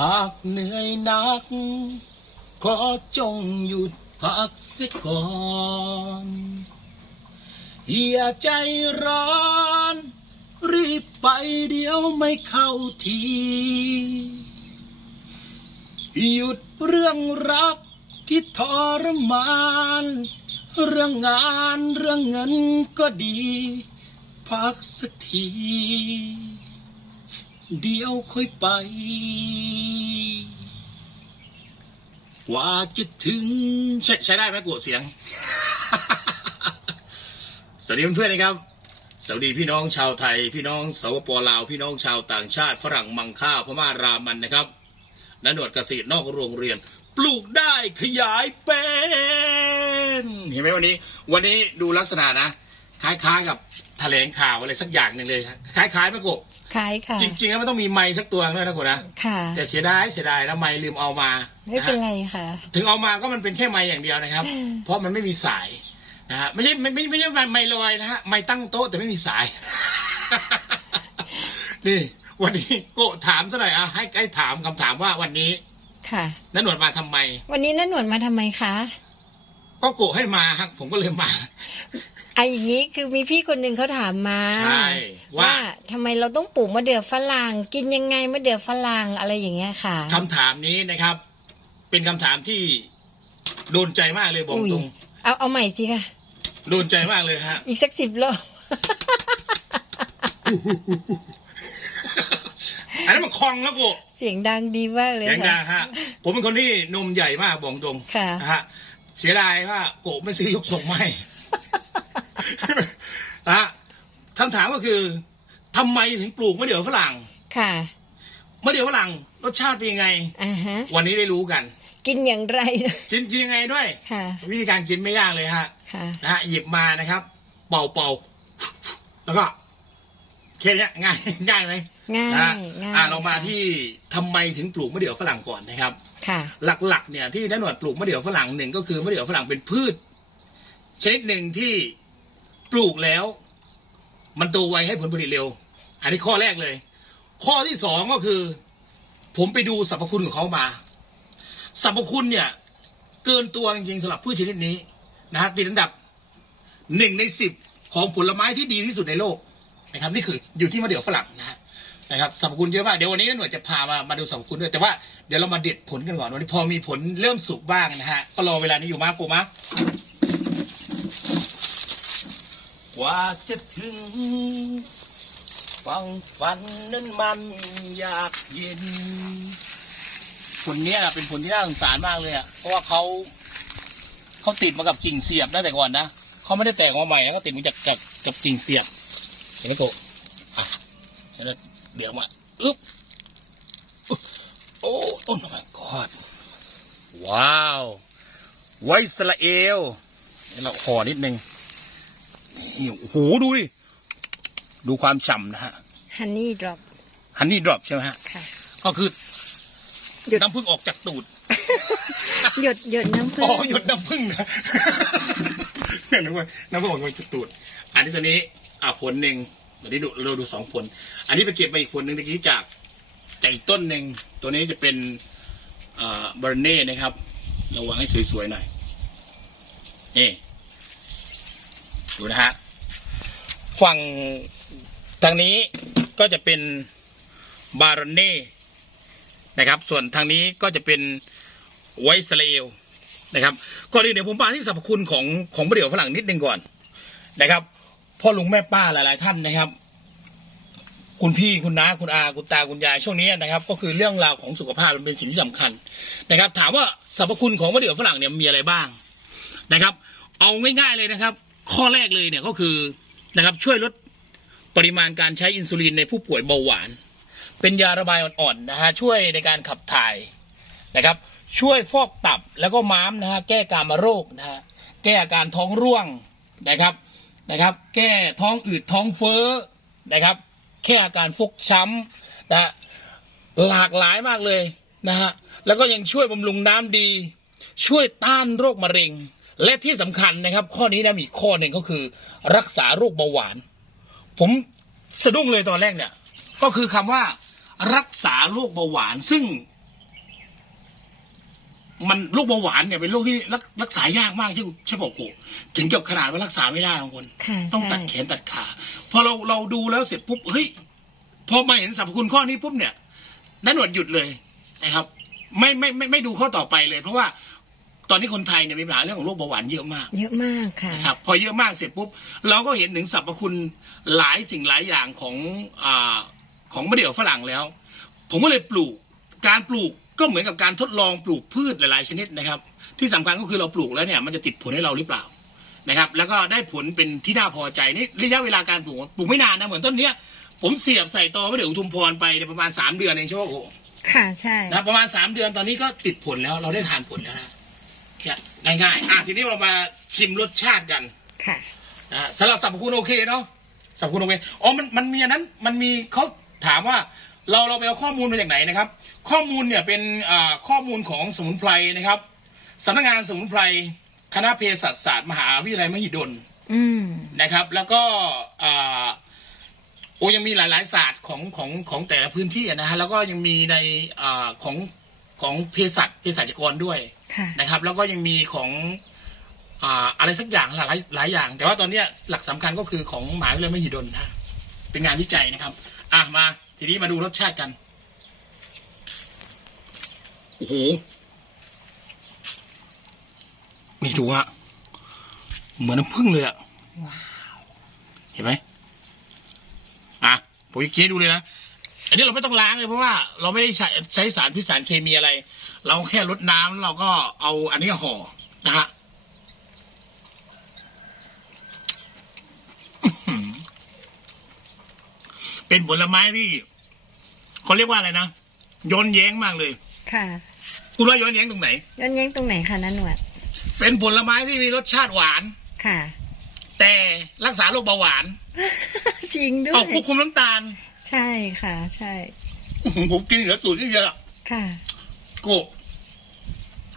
หากเหนื่อยนัก ขอจงหยุดพักเสียก่อนอย่าใจร้อน รีบไปเดี๋ยวไม่เข้าที หยุดเรื่องรักที่ทรมาน เรื่องงานเรื่องเงินก็ดี พักสักที เดี๋ยวค่อยไป กว่าจะถึง ใช้ใช้ได้ไหมกูเสียง สวัสดีเพื่อนๆนะครับ สวัสดีพี่น้องชาวไทย พี่น้องสปปลาว พี่น้องชาวต่างชาติ ฝรั่งมังค่าพม่ารามันนะครับนันหนวดเกษตรนอกโรงเรียน ปลูกได้ขยายเป็น เห็นไหมวันนี้ วันนี้ดูลักษณะนะ คล้าย ๆ กับแถลงข่าวอะไรสักอย่างหนึ่งเลยคล้ายๆไหมกูขายค่ะ จริงๆแล้วมันต้องมีไม้สักตัวด้วยนะกูนะค่ะ แต่เสียดายเสียดายนะไม้ลืมเอามาไม่เป็นนะฮะไรค่ะ ถึงเอามาก็มันเป็นแค่ไม้อย่างเดียวนะครับ เพราะมันไม่มีสายนะฮะไม่ใช่ไม่ไม่ไม่ใช่ไม้ลอยนะฮะไม้ตั้งโต๊ะแต่ไม่มีสาย นี่วันนี้โกะถามซะหน่อยอะให้ให้ถามคำถามว่าวันนี้ค่ะนันหนวดมาทำไม วันนี้น้าหนวดมาทำไมคะ ก็โกะให้มาครับผมก็เลยมา ไอ้อย่างนี้คือมีพี่คนหนึ่งเขาถามมาใช่ว่าว่าทำไมเราต้องปลูกมะเดื่อฝรั่งกินยังไงมะเดื่อฝรั่งอะไรอย่างเงี้ยค่ะ คำถามนี้นะครับ เป็นคำถามที่โดนใจมากเลยบอกอุ้ยตรงเอาเอาใหม่สิค่ะ โดนใจมากเลยฮะ อีกสักสิบรอบ อันนั้นมันคลองแล้วโกะเสียงดังดีมากเลยเสียงดัค่ะงฮะ ผมเป็นคนที่นมใหญ่มากบอกตรงค่ะ นะฮะ เสียดายว่าโกะไม่ซื้อยกส่งมาให้นะฮะคำถามก็คือทำไมถึงปลูกมะเดื่อฝรั่ง ค่ะมะเดื่อฝรั่งรสชาติเป็นยังไงอ่าฮะวันนี้ได้รู้กัน กินอย่างไรนะกินกินยังไงด้วย ค่ะ วิธีการกินไม่ยากเลยฮะค่ะนะฮะหยิบมานะครับ เป่าเป่าแล้วก็ แค่เนี้ยง่ายง่ายไหมง่ายนะฮะง่ายอ่าเรามาที่ทำไมถึงปลูกมะเดื่อฝรั่งก่อนนะครับ ค่ะ หลักๆ เนี่ยที่นันหนวดปลูกมะเดื่อฝรั่งหนึ่งก็คือมะเดื่อฝรั่งเป็นพืชชนิดหนึ่งที่ปลูกแล้ว มันโตไวให้ผลผลิตเร็ว อันนี้ข้อแรกเลย ข้อที่สองก็คือ ผมไปดูสรรพคุณของเขามาสรรพคุณเนี่ย เกินตัวจริงๆสำหรับพืชชนิดนี้นะฮะติดอันดับหนึ่งในสิบของผลไม้ที่ดีที่สุดในโลก นะครับนี่คืออยู่ที่มะเดื่อฝรั่งนะฮะนะครับสรรพคุณเยอะมากเดี๋ยววันนี้หน่วยจะพามามาดูสรรพคุณด้วยแต่ว่าเดี๋ยวเรามาเด็ดผลกันก่อนวันนี้พอมีผลเริ่มสุกบ้างนะฮะก็รอเวลานี้อยู่มากกูมะกว่าจะถึงฟังฝันนั้นมันอยากเย็นผลเนี้ยเป็นผลที่น่าสงสารมากเลยอะเพราะว่าเขาเขาติดมากับกิ่งเสียบนะแต่ก่อนนะเขาไม่ได้แตกมาใหม่นะเขาติดมาจากกับกับกิ่งเสียบ เห็นไหมโกะอะเห็นไหมเดี๋ยวมาอึ๊บอุ๊บโอ้โอ้ my god ว้าวไวสละเอลเดี๋ยวเราห่อนิดนึงนี่โอ้โหดูดิ ดูความฉ่ำนะฮะฮันนี่ดรอปฮันนี่ดรอปใช่ไหมฮะค่ะ ก็คือหยุดน้ำผึ้งออกจากตูด หยดหยดน้ำผึ้อ๋งอหยดน้ำผึ้งนะเนี่ยนึกว่าน้ำผึ้งออกจากตูด อันนี้ตัวนี้ อ่าผลหนึ่งเดี๋ยวนี้ดูเราดูสองผล อันนี้ไปเก็บมาอีกผลหนึ่งตะกี้จากจากอีกต้นหนึ่งตัวนี้จะเป็นอ่าบรเน่นะครับเระวังให้สวยๆหน่อยนี่ดูนะฮะฝั่งทางนี้ก็จะเป็นบารอนเน่นะครับ ส่วนทางนี้ก็จะเป็นไวสเลลนะครับก่อนอื่นเดี๋ยวผมมาที่สรรพคุณของของมะเดื่อฝรั่งนิดนึงก่อนนะครับ พ่อลุงแม่ป้าหลาย ๆ ท่านนะครับ คุณพี่คุณน้าคุณอาคุณตาคุณยายช่วงนี้นะครับ ก็คือเรื่องราวของสุขภาพมันเป็นสิ่งที่สำคัญนะครับ ถามว่าสรรพคุณของมะเดื่อฝรั่งเนี่ยมีอะไรบ้างนะครับ เอาง่าย ๆ เลยนะครับ ข้อแรกเลยเนี่ยก็คือนะครับช่วยลดปริมาณการใช้อินซูลินในผู้ป่วยเบาหวาน เป็นยาระบายอ่อน ๆ นะฮะช่วยในการขับถ่ายนะครับ ช่วยฟอกตับแล้วก็ม้ามนะฮะแก้การมาโรคนะฮะแก้อาการท้องร่วงนะครับ นะครับ แก้ท้องอืดท้องเฟ้อนะครับ แค่อาการฟกช้ำนะหลากหลายมากเลยนะฮะแล้วก็ยังช่วยบำรุงน้ำดี ช่วยต้านโรคมะเร็ง และที่สำคัญนะครับ ข้อนี้นะมีข้อหนึ่งก็คือ รักษาโรคเบาหวาน ผมสะดุ้งเลยตอนแรกเนี่ย ก็คือคำว่า รักษาโรคเบาหวานซึ่ง มันโรคเบาหวานเนี่ยเป็นโรคที่รักรักษายากมากใช่ใช่บอกโกถึงกับขนาดว่ารักษาไม่ได้บางคน ค่ะต้องใช่ตัดแขนตัดขาพอเราเราดูแล้วเสร็จปุ๊บเฮ้ยพอมาเห็นสรรพคุณข้อนี้ปุ๊บเนี่ยนั่นหนวดหยุดเลยนะครับ ไม่ไม่ไม่ไม่ดูข้อต่อไปเลย เพราะว่าตอนนี้คนไทยเนี่ยมีปัญหาเรื่องของโรคเบาหวานเยอะมาก เยอะมากค่ะ นะครับพอเยอะมากเสร็จปุ๊บ เราก็เห็นถึงสรรพคุณหลายสิ่งหลายอย่างของอ่าของมะเดี่ยวฝรั่งแล้ว ผมก็เลยปลูก การปลูก ก็เหมือนกับการทดลองปลูกพืชหลาย ๆ ชนิดนะครับ ที่สำคัญก็คือเราปลูกแล้วเนี่ยมันจะติดผลให้เราหรือเปล่านะครับ แล้วก็ได้ผลเป็นที่น่าพอใจนี่ระยะเวลาการปลูกปลูกไม่นานนะเหมือนต้นเนี้ยผมเสียบใส่ตอมะเดื่ออุทุมพรไปเนี่ยประมาณสามเดือนเองใช่ไหมโอ้โหค่ะใช่นะประมาณสามเดือนตอนนี้ก็ติดผลแล้วเราได้ทานผลแล้วนะเนี่ยง่ายๆอะทีนี้เรามาชิมรสชาติกันค่ะนะฮะสำหรับสรรพคุณโอเคเนาะสรรพคุณโอเคอ๋อมันมันมีอันนั้นมันมีเขาถามว่า เราเราไปเอาข้อมูลมาจากไหนนะครับ ข้อมูลเนี่ยเป็นอ่าข้อมูลของสมุนไพรนะครับสำนักงานสมุนไพรคณะเภสัชศาสตร์มหาวิทยาลัยมหิดลอืมนะครับ แล้วก็อ่าโอ้ยังมีหลาย ๆ ศาสตร์ของของของแต่ละพื้นที่นะฮะแล้วก็ยังมีในอ่าของของเภสัชเภสัชกรด้วยค่ะนะครับ แล้วก็ยังมีของอ่าอะไรสักอย่างหลายหลายอย่าง แต่ว่าตอนเนี้ยหลักสำคัญก็คือของมหาวิทยาลัยมหิดลนะเป็นงานวิจัยนะครับ อะมา ทีนี้มาดูรสชาติกันโอ้โหนี่ดูฮะเหมือนน้ำผึ้งเลยอะว้าวเห็นไหมอะผมจะเคี้ยวดูเลยนะอันนี้เราไม่ต้องล้างเลยเพราะว่าเราไม่ได้ใช้ใช้สารพิษสารเคมีอะไร เราแค่ลดน้ำแล้วเราก็เอาอันนี้ห่อนะฮะอื้อหือเป็นผลไม้ที่ เขาเรียกว่าอะไรนะย้อนแย้งมากเลย ค่ะคุณว่าย้อนแย้งตรงไหน ย้อนแย้งตรงไหนคะนันหนวด เป็นผลไม้ที่มีรสชาติหวาน ค่ะ แต่รักษาโรคเบาหวาน จริงด้วเอายควบคุมน้ำตาล ใช่ค่ะ ใช่อื้อหือผมกินเหลือตุ๋นเยอะๆอะค่ะโกะ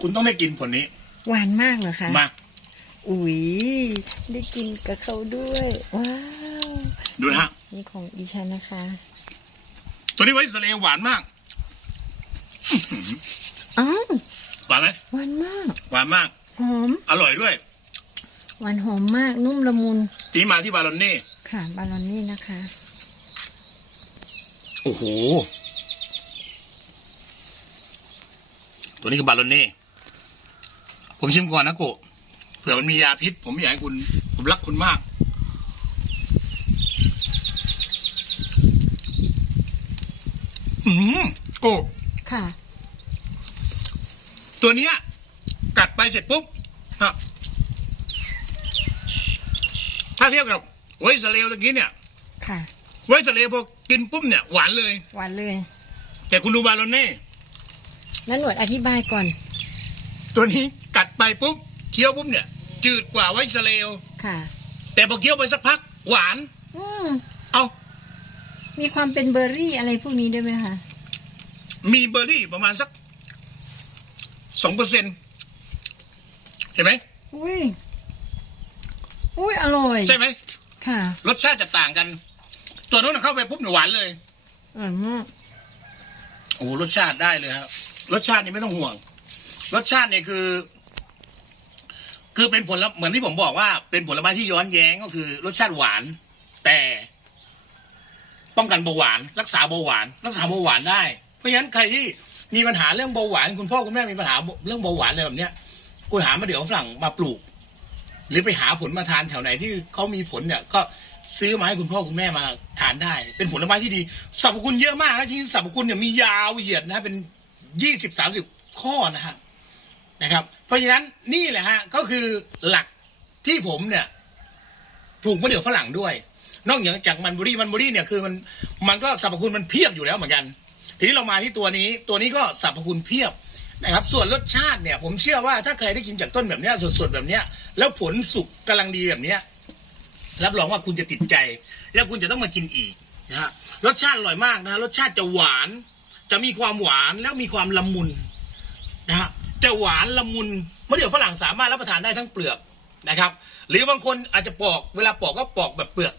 คุณต้องได้กินผลนี้ หวานมากเหรอคะมาอุ๊ยได้กินกับเขาด้วย ว้าว ดูนะฮะนี่ของดิฉันนะคะ ตัวนี้ไว้สะเลหวานมากอื้อหืออ้าวหวานไหมหวานมาก หวานมาก หอม อร่อยด้วย หวานหอมมาก นุ่มละมุนทีนี้มาที่บาลอนเน่ ค่ะ บาลอนนี่นะคะ โอ้โห ตัวนี้คือบาลอนเน่ ผมชิมก่อนนะโกะเผื่อมันมียาพิษ ผมไม่อยากให้คุณ ผมรักคุณมาก อืมโกะค่ะ ตัวเนี้ย กัดไปเสร็จปุ๊บฮะถ้าเทียบกับไวท์สเลลตะกี้เนี่ย ค่ะ ไวท์สเลลพอกินปุ๊บเนี่ยหวานเลย หวานเลย แต่คุณดูบาโลเน่นันหนวดอธิบายก่อน ตัวนี้กัดไปปุ๊บเคี้ยวปุ๊บเนี่ย จืดกว่าไวท์สเลลค่ะ แต่พอเคี้ยวไปสักพัก หวาน อืมเอา มีความเป็นเบอร์รี่อะไรพวกนี้ด้วยไหมคะ มีเบอร์รี่ประมาณสักสองเปอร์เซ็นเห็นไหมอุ้ยอุ้ยอร่อยใช่ไหมค่ะ รสชาติจะต่างกัน ตัวนู้นนะเข้าไปปุ๊บเนี่ยหวานเลยอร่อยมากโอ้โหรสชาติได้เลยครับรสชาตินี่ไม่ต้องห่วง รสชาติเนี่ยคือ คือเป็นผลเหมือนที่ผมบอกว่า เป็นผลไม้ที่ย้อนแย้งก็คือ รสชาติหวาน แต่ ป้องกันเบาหวาน รักษาเบาหวาน รักษาเบาหวานได้ เพราะฉะนั้นใครที่มีปัญหาเรื่องเบาหวาน คุณพ่อคุณแม่มีปัญหาเรื่องเบาหวานอะไรแบบเนี้ยคุณหามาเดี๋ยวฝรั่งมาปลูก หรือไปหาผลมาทานแถวไหนที่เขามีผลเนี่ยก็ซื้อมาให้คุณพ่อคุณแม่มาทานได้ เป็นผลไม้ที่ดีสรรพคุณเยอะมากนะจริงสรรพคุณเนี่ยมียาวเหยียดนะเป็นยี่สิบสามสิบข้อนะฮะนะครับ เพราะฉะนั้นนี่แหละฮะก็คือหลักที่ผมเนี่ยปลูกมะเดื่อฝรั่งด้วย นอกเหนือจากมันบุรีมันบุรีเนี่ยคือมันมันก็สรรพคุณมันเพียบอยู่แล้วเหมือนกัน ทีนี้เรามาที่ตัวนี้ตัวนี้ก็สรรพคุณเพียบนะครับ ส่วนรสชาติเนี่ย ผมเชื่อว่าถ้าใครได้กินจากต้นแบบเนี้ยสดๆแบบเนี้ยแล้วผลสุกกำลังดีแบบเนี้ยรับรองว่าคุณจะติดใจ แล้วคุณจะต้องมากินอีกนะฮะรสชาติอร่อยมากนะรสชาติจะหวาน จะมีความหวานแล้วมีความละมุนนะฮะจะหวานละมุนมะเดื่อฝรั่งสามารถรับประทานได้ทั้งเปลือกนะครับ หรือบางคนอาจจะปอกเวลาปอกก็ปอกแบบเปลือก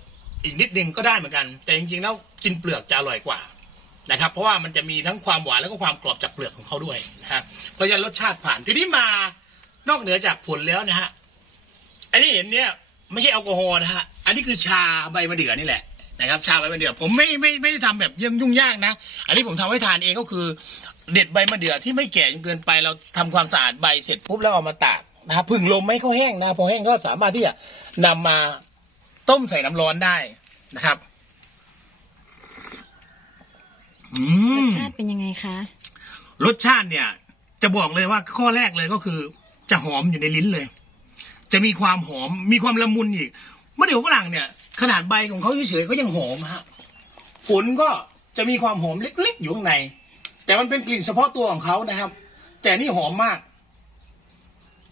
อีกนิดนึงก็ได้เหมือนกัน แต่จริงๆแล้วกินเปลือกจะอร่อยกว่านะครับ เพราะว่ามันจะมีทั้งความหวานแล้วก็ความกรอบจากเปลือกของเขาด้วยนะฮะเพราะฉะนั้นรสชาติผ่านทีนี้มานอกเหนือจากผลแล้วนะฮะอันนี้เห็นเนี่ยไม่ใช่แอลกอฮอล์นะฮะอันนี้คือชาใบมะเดื่อนี่แหละนะครับ ชาใบมะเดื่อผมไม่ไม่ไม่ได้ทำแบบยุ่งยุ่งยากนะ อันนี้ผมทำให้ทานเองก็คือ เด็ดใบมะเดื่อที่ไม่แก่จนเกินไปเราทำความสะอาดใบเสร็จปุ๊บแล้วเอามาตากนะครับพึ่งลมไม่ให้เขาแห้งนะพอแห้งก็สามารถที่จะนำมา ต้มใส่น้ำร้อนได้นะครับอืรสมชาติเป็นยังไงคะ รสชาติเนี่ย จะบอกเลยว่าข้อแรกเลยก็คือ จะหอมอยู่ในลิ้นเลย จะมีความหอมมีความละมุนอีกมะเดื่อฝรั่งเนี่ย ขนาดใบของเขาเฉยๆก็ยังหอมฮะผลก็จะมีความหอมเล็กๆอยู่ข้างใน แต่มันเป็นกลิ่นเฉพาะตัวของเขานะครับ แต่นี่หอมมาก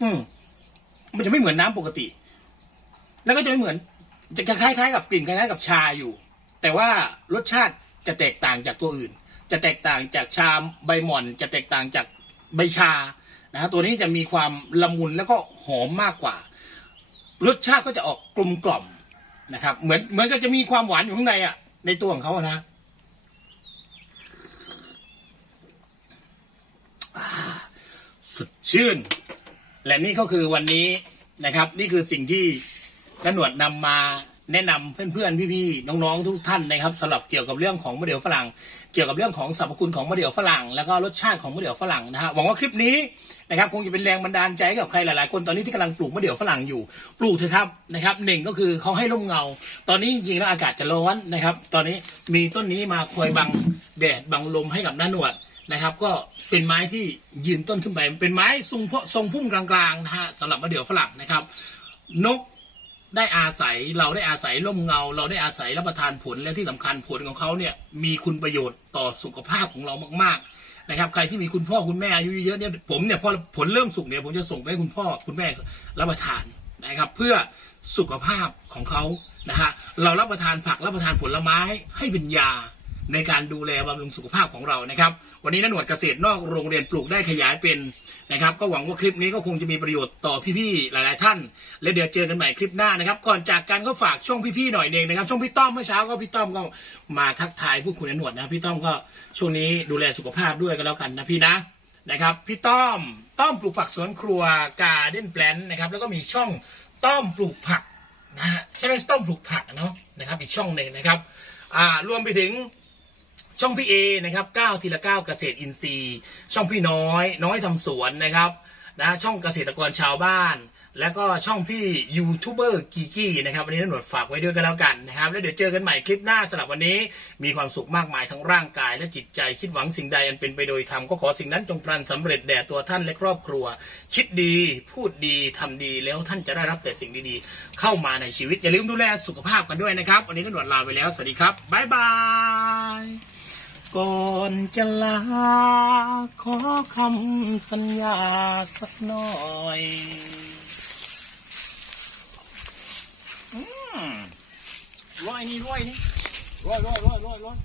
อืม มันจะไม่เหมือนน้ำปกติ แล้วก็จะไม่เหมือน จะคล้ายๆกับกลิ่นคล้ายๆกับชาอยู่ แต่ว่ารสชาติจะแตกต่างจากตัวอื่น จะแตกต่างจากชาใบหม่อน จะแตกต่างจากใบชานะฮะตัวนี้จะมีความละมุนแล้วก็หอมมากกว่า รสชาติก็จะออกกลมกล่อมนะครับ เหมือนเหมือนก็จะมีความหวานอยู่ข้างในอะ ในตัวของเขาอะนะสดชื่น และนี่ก็คือวันนี้นะครับ นี่คือสิ่งที่ นหนวดนำมาแนะนำเพื่อนๆพี่ๆน้องๆทุกท่านนะครับสำหรับเกี่ยวกับเรื่องของมะเดื่อฝรั่ง เกี่ยวกับเรื่องของสรรพคุณของมะเดื่อฝรั่ง แล้วก็รสชาติของมะเดื่อฝรั่งนะฮะหวังว่าคลิปนี้นะครับคงจะเป็นแรงบันดาลใจกับใครหลายๆ คนตอนนี้ที่กำลังปลูกมะเดื่อฝรั่งอยู่ ปลูกเถอะครับนะครับหนึ่งก็คือเขาให้ร่มเงา ตอนนี้จริงๆแล้วอากาศจะร้อนนะครับ ตอนนี้มีต้นนี้มาคอยบังแดดบังลมให้กับหน้าหนวดนะครับก็เป็นไม้ที่ยืนต้นขึ้นไปเป็นไม้ทรงทรงพุ่มกลางๆนะฮะสำหรับมะเดื่อฝรั่งนะครับ นก ได้อาศัยเราได้อาศัยร่มเงา เราได้อาศัยรับประทานผลและที่สำคัญผลของเขาเนี่ยมีคุณประโยชน์ต่อสุขภาพของเรามากๆนะครับ ใครที่มีคุณพ่อคุณแม่อายุเยอะเนี่ยผมเนี่ยพอผลเริ่มสุกเนี่ยผมจะส่งไปให้คุณพ่อคุณแม่รับประทานนะครับ เพื่อสุขภาพของเขานะฮะเรารับประทานผักรับประทานผลไม้ให้เป็นยา ในการดูแลบำรุงสุขภาพของเรานะครับ วันนี้นหนวดเกษตรนอกโรงเรียนปลูกได้ขยายเป็นนะครับ ก็หวังว่าคลิปนี้ก็คงจะมีประโยชน์ต่อพี่ๆหลาย ๆ ท่าน และเดี๋ยวเจอกันใหม่คลิปหน้านะครับ ก่อนจากกันก็ฝากช่องพี่ๆหน่อยเองนะครับ ช่องพี่ต้อมเมื่อเช้าก็พี่ต้อมก็มาทักทายพูดคุยนหนวดนะพี่ต้อมก็ช่วงนี้ดูแลสุขภาพด้วยกันแล้วกันนะพี่นะนะครับพี่ต้อมต้อมปลูกผักสวนครัวการเด้นแปลนนะครับแล้วก็มีช่องต้อมปลูกผักนะฮะใช่ไหมต้อมปลูกผักเนาะนะครับอีกช่องหนึ่งนะครับอ่ารวมไปถึง ช่องพี่เอนะครับก้าวทีละก้าวเกษตรอินทรีย์ ช่องพี่น้อย น้อยทำสวนนะครับนะช่องเกษตรกรชาวบ้าน แล้วก็ช่องพี่ยูทูบเบอร์กีกี้นะครับวันนี้นหนวดฝากไว้ด้วยกันแล้วกันนะครับ แล้วเดี๋ยวเจอกันใหม่คลิปหน้าสำหรับวันนี้ มีความสุขมากมายทั้งร่างกายและจิตใจคิดหวังสิ่งใดอันเป็นไปโดยธรรมก็ขอสิ่งนั้นจงพลันสำเร็จแด่ตัวท่านและครอบครัว คิดดี พูดดีทำดีแล้วท่านจะได้รับแต่สิ่งดีๆ เข้ามาในชีวิต อย่าลืมดูแลสุขภาพกันด้วยนะครับ วันนี้นหนวดลาไปแล้วสวัสดีครับบ๊ายบายก่อนจะลาขอคำสัญญาสักหน่อยอืม ร้อยนี่ร้อยนี่ร้อยร้อยร้อยร้อยร้อย